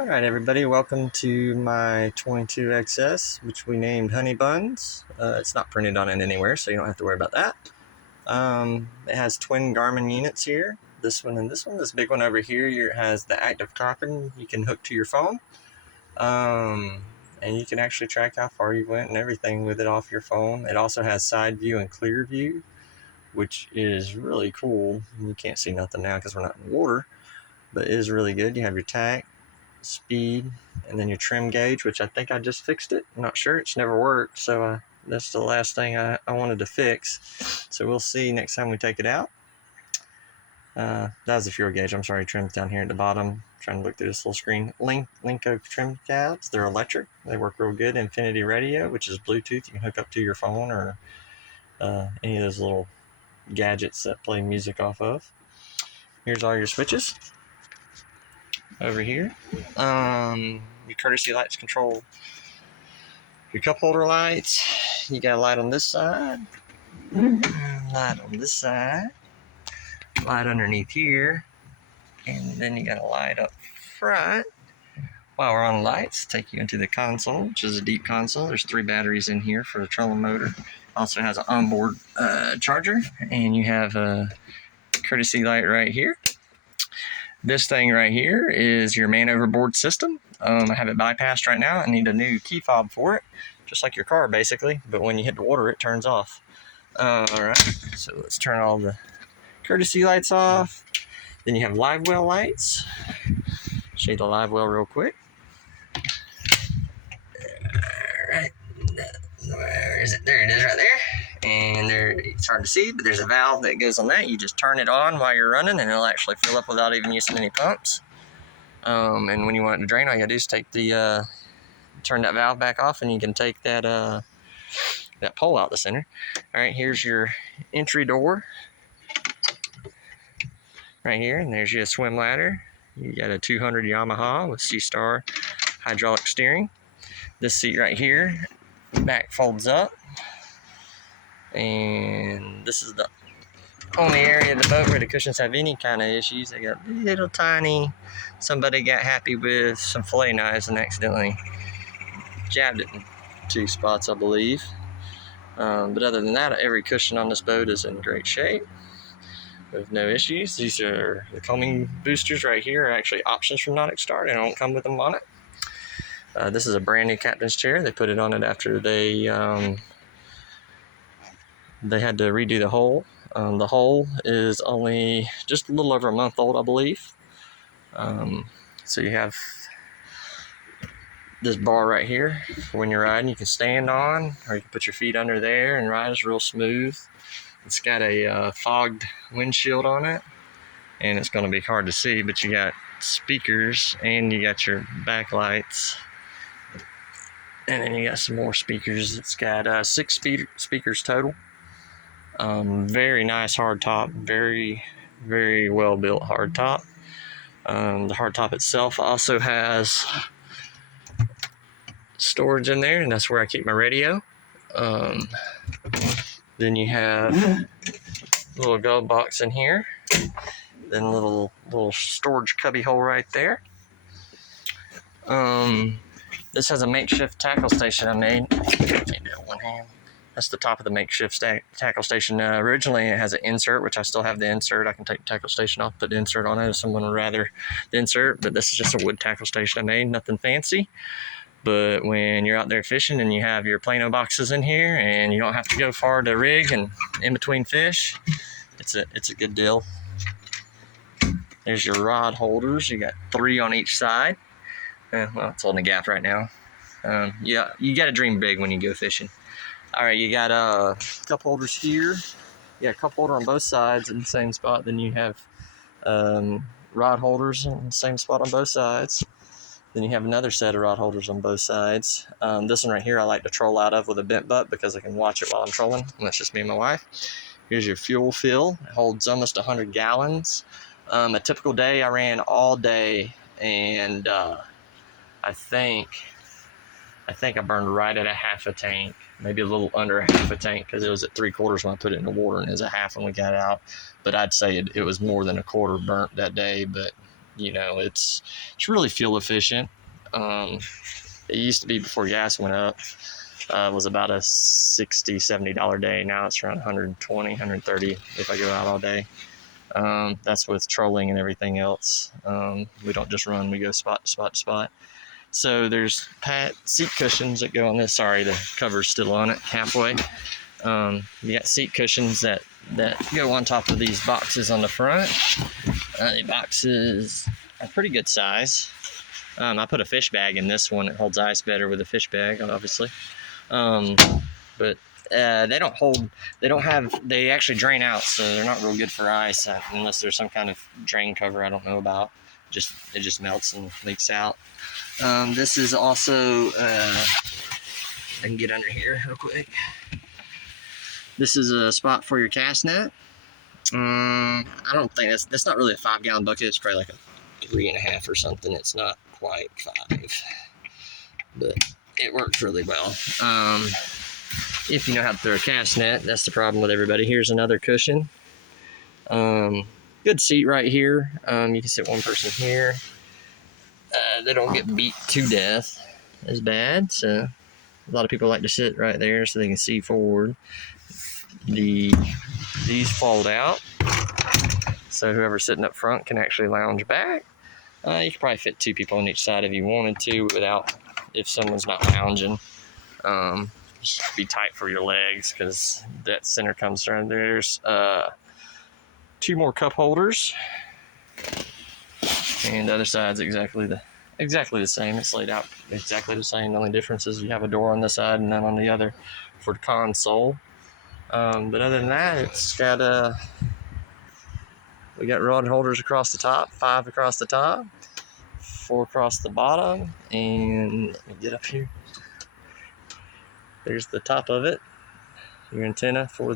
Alright everybody, welcome to my 22XS, which we named Honey Buns. It's not printed on it anywhere, so you don't have to worry about that. It has twin Garmin units here, this one and this one. This big one over here has the active clocking you can hook to your phone. And you can actually track how far you went and everything with it off your phone. It also has side view and clear view, which is really cool. You can't see nothing now because we're not in water, but it is really good. You have your tack, speed, and then your trim gauge, which I think I just fixed it. I'm not sure, it's never worked, so that's the last thing I wanted to fix. So we'll see next time we take it out. That was the fuel gauge. I'm sorry, trim's down here at the bottom. I'm trying to look through this little screen. Linko trim tabs, they're electric, they work real good. Infinity radio, which is Bluetooth, you can hook up to your phone or any of those little gadgets that play music off of. Here's all your switches over here. Your courtesy lights control your cup holder lights. You got a light on this side, light on this side, light underneath here, and then you got a light up front. While we're on lights, take you into the console, which is a deep console. There's 3 batteries in here for the trolling motor. Also has an onboard charger, and you have a courtesy light right here. This thing right here is your man overboard system. I have it bypassed right now. I need a new key fob for it, just like your car basically, but when you hit the water it turns off. Alright, so let's turn all the courtesy lights off. Then you have live well lights. Show you the live well real quick. Alright, where is it? There it is right there. And there, it's hard to see, but there's a valve that goes on that. You just turn it on while you're running and it'll actually fill up without even using any pumps. And when you want it to drain, all you gotta do is take the turn that valve back off, and you can take that that pole out the center. All right, here's your entry door right here, and there's your swim ladder. You got a 200 Yamaha with C-Star hydraulic steering. This seat right here, back folds up, and this is the only area of the boat where the cushions have any kind of issues. They got little tiny, somebody got happy with some fillet knives and accidentally jabbed it in 2 spots, I believe. But other than that, every cushion on this boat is in great shape with no issues. These are the combing boosters right here, are actually options from NauticStar. They don't come with them on it. This is a brand new captain's chair. They put it on it after they had to redo the hull. The hull is only just a little over a month old, I believe. So you have this bar right here for when you're riding. You can stand on, or you can put your feet under there and ride. It's real smooth. It's got a fogged windshield on it, and it's going to be hard to see, but you got speakers and you got your backlights, and then you got some more speakers. It's got 6 speakers total. Very nice hard top, very well built hard top. The hard top itself also has storage in there, and that's where I keep my radio. Then you have a little glove box in here, then a little storage cubby hole right there. This has a makeshift tackle station I made. Can't do it one hand. That's the top of the makeshift tackle station. Originally it has an insert, which I still have the insert. I can take the tackle station off, put the insert on it if someone would rather the insert, but this is just a wood tackle station I made, nothing fancy. But when you're out there fishing and you have your Plano boxes in here and you don't have to go far to rig and in between fish, it's a good deal. There's your rod holders. You got 3 on each side. Well, it's holding a gaff right now. Yeah, you got to dream big when you go fishing. All right, you got cup holders here. You got a cup holder on both sides in the same spot. Then you have rod holders in the same spot on both sides. Then you have another set of rod holders on both sides. This one right here I like to troll out of with a bent butt because I can watch it while I'm trolling, and that's just me and my wife. Here's your fuel fill. It holds almost 100 gallons. A typical day I ran all day, and I think I burned right at a half a tank, maybe a little under a half a tank, because it was at 3/4 when I put it in the water, and it was a half when we got out. But I'd say it was more than a quarter burnt that day. But you know, it's really fuel efficient. It used to be before gas went up. Was about a $60, $70 day. Now it's around 120, 130 if I go out all day. That's with trolling and everything else. We don't just run, we go spot to spot to spot. So there's seat cushions that go on this. Sorry, the cover's still on it halfway. You got seat cushions that go on top of these boxes on the front. The boxes are pretty good size. I put a fish bag in this one. It holds ice better with a fish bag, obviously. But they actually drain out, so they're not real good for ice unless there's some kind of drain cover I don't know about. It just melts and leaks out. This is also, I can get under here real quick. This is a spot for your cast net. I don't think that's not really a 5-gallon bucket. It's probably like a 3.5 or something. It's not quite 5, but it works really well. If you know how to throw a cast net, that's the problem with everybody. Here's another cushion. Good seat right here. You can sit one person here. They don't get beat to death as bad, so a lot of people like to sit right there so they can see forward. These fold out, so whoever's sitting up front can actually lounge back. You could probably fit 2 people on each side if you wanted to, if someone's not lounging. Just be tight for your legs because that center comes through. There's 2 more cup holders, and the other side's exactly the same. It's laid out exactly the same. The only difference is you have a door on this side and none on the other for the console. But other than that, it's got we got rod holders across the top, 5 across the top, 4 across the bottom, and let me get up here. There's the top of it, your antenna for